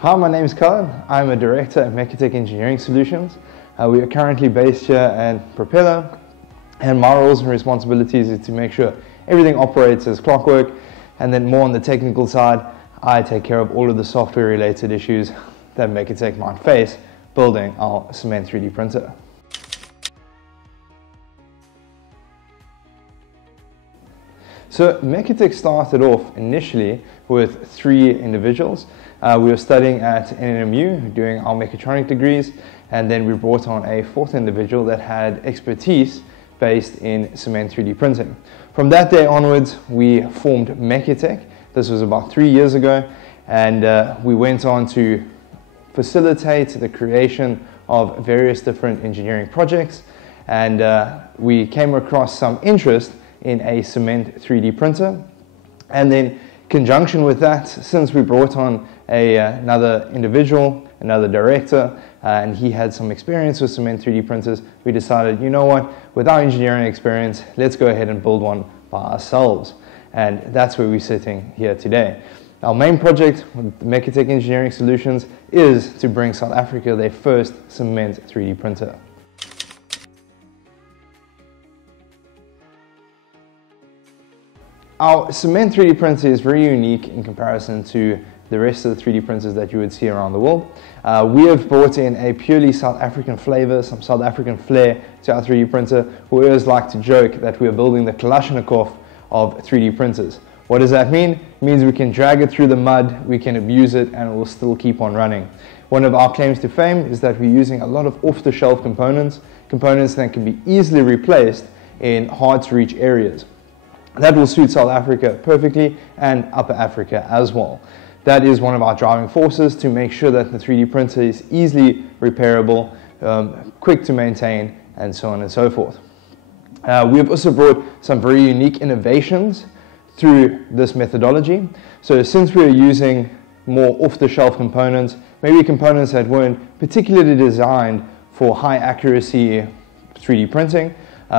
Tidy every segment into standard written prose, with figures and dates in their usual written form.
Hi, my name is Cullen. I'm a director at Mechatech Engineering Solutions. We are currently based here at Propeller, and my roles and responsibilities is to make sure everything operates as clockwork, and then more on the technical side, I take care of all of the software related issues that Mechatech might face building our cement 3D printer. So Mechatech started off initially with 3 individuals. We were studying at NMU doing our mechatronic degrees, and then we brought on a 4th individual that had expertise based in cement 3D printing. From that day onwards, we formed Mechatech. This was about 3 years ago, and we went on to facilitate the creation of various different engineering projects, and we came across some interest in a cement 3D printer. And then in conjunction with that, since we brought on another individual, another director, and he had some experience with cement 3D printers, we decided, you know what, with our engineering experience, let's go ahead and build one by ourselves. And that's where we're sitting here today. Our main project with Mechatech Engineering Solutions is to bring South Africa their first cement 3D printer. Our cement 3D printer is very unique in comparison to the rest of the 3D printers that you would see around the world. We have brought in a purely South African flavor, some South African flair to our 3D printer. We always like to joke that we are building the Kalashnikov of 3D printers. What does that mean? It means we can drag it through the mud, we can abuse it, and it will still keep on running. One of our claims to fame is that we're using a lot of off-the-shelf components that can be easily replaced in hard-to-reach areas. That will suit South Africa perfectly, and Upper Africa as well. That is one of our driving forces, to make sure that the 3D printer is easily repairable, quick to maintain, and so on and so forth. We have also brought some very unique innovations through this methodology. So since we are using more off-the-shelf components, maybe components that weren't particularly designed for high accuracy 3D printing,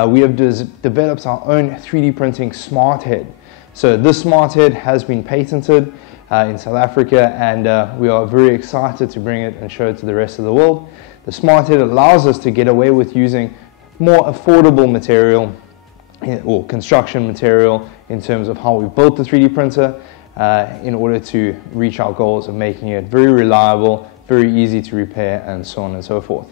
we have developed our own 3D printing smart head. So this smart head has been patented in South Africa, and we are very excited to bring it and show it to the rest of the world. The smart head allows us to get away with using more affordable material or construction material in terms of how we built the 3D printer in order to reach our goals of making it very reliable, very easy to repair, and so on and so forth.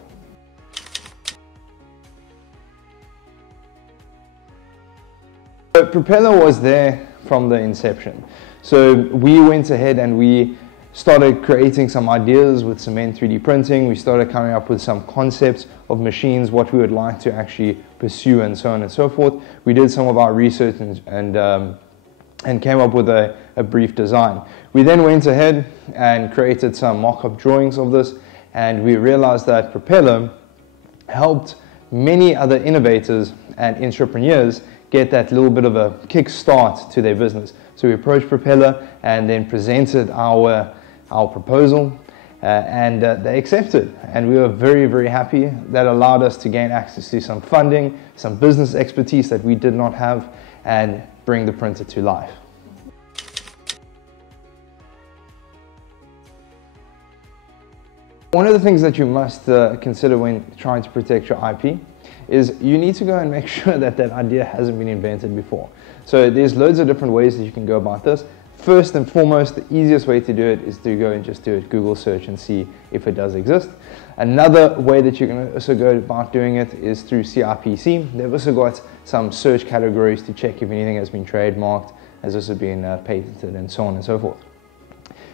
Propeller was there from the inception. So we went ahead and we started creating some ideas with cement 3D printing. We started coming up with some concepts of machines, what we would like to actually pursue, and so on and so forth. We did some of our research and came up with a brief design. We then went ahead and created some mock-up drawings of this, and we realized that Propeller helped many other innovators and entrepreneurs get that little bit of a kick start to their business. So we approached Propeller and then presented our proposal, and they accepted. And we were very, very happy. That allowed us to gain access to some funding, some business expertise that we did not have, and bring the printer to life. One of the things that you must consider when trying to protect your IP is you need to go and make sure that that idea hasn't been invented before. So there's loads of different ways that you can go about this. First and foremost, the easiest way to do it is to go and just do a Google search and see if it does exist. Another way that you can also go about doing it is through CIPC. They've also got some search categories to check if anything has been trademarked, has also been patented, and so on and so forth.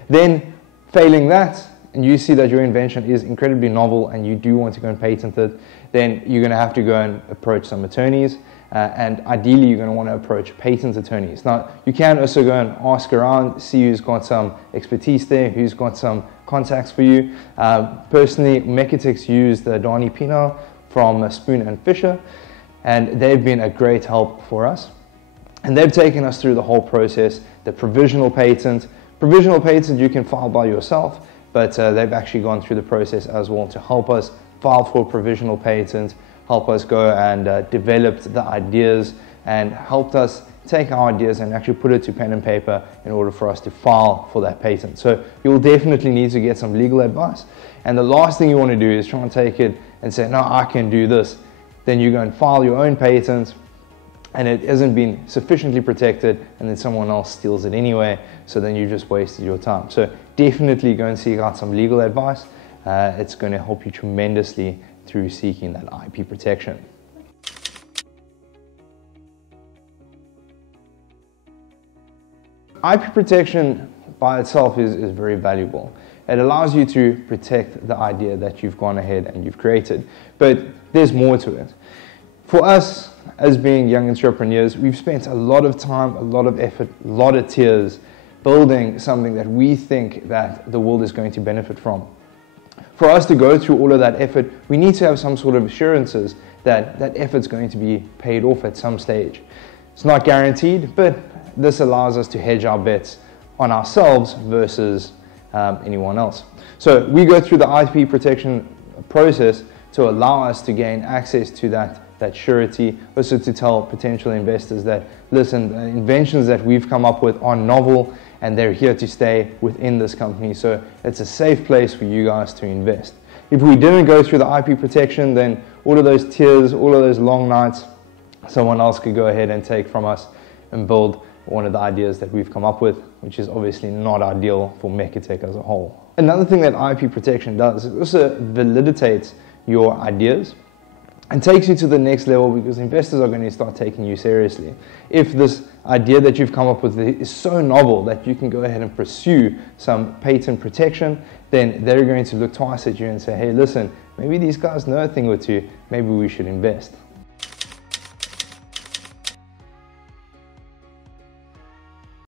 Then, failing that, and you see that your invention is incredibly novel and you do want to go and patent it, then you're going to have to go and approach some attorneys, and ideally you're going to want to approach patent attorneys. Now, you can also go and ask around, see who's got some expertise there, who's got some contacts for you. Personally, Mechatech's used Donnie Pina from Spoon & Fisher, and they've been a great help for us. And they've taken us through the whole process, the provisional patent. Provisional patent you can file by yourself, but they've actually gone through the process as well to help us file for provisional patent, help us go and develop the ideas and helped us take our ideas and actually put it to pen and paper in order for us to file for that patent. So you'll definitely need to get some legal advice. And the last thing you want to do is try and take it and say, no, I can do this. Then you go and file your own patent and it hasn't been sufficiently protected and then someone else steals it anyway. So then you just wasted your time. So definitely go and seek out some legal advice. It's going to help you tremendously through seeking that IP protection. IP protection by itself is very valuable. It allows you to protect the idea that you've gone ahead and you've created, but there's more to it. For us, as being young entrepreneurs, we've spent a lot of time, a lot of effort, a lot of tears building something that we think that the world is going to benefit from. For us to go through all of that effort, we need to have some sort of assurances that that effort's going to be paid off at some stage. It's not guaranteed, but this allows us to hedge our bets on ourselves versus anyone else. So we go through the IP protection process to allow us to gain access to that surety, also to tell potential investors that, listen, the inventions that we've come up with are novel and they're here to stay within this company, so it's a safe place for you guys to invest. If we didn't go through the IP protection, then all of those tears, all of those long nights, someone else could go ahead and take from us and build one of the ideas that we've come up with, which is obviously not ideal for Mechatech as a whole. Another thing that IP protection does is it also validates your ideas and takes you to the next level, because investors are going to start taking you seriously. If this idea that you've come up with is so novel that you can go ahead and pursue some patent protection, then they're going to look twice at you and say, hey, listen, maybe these guys know a thing or two, maybe we should invest.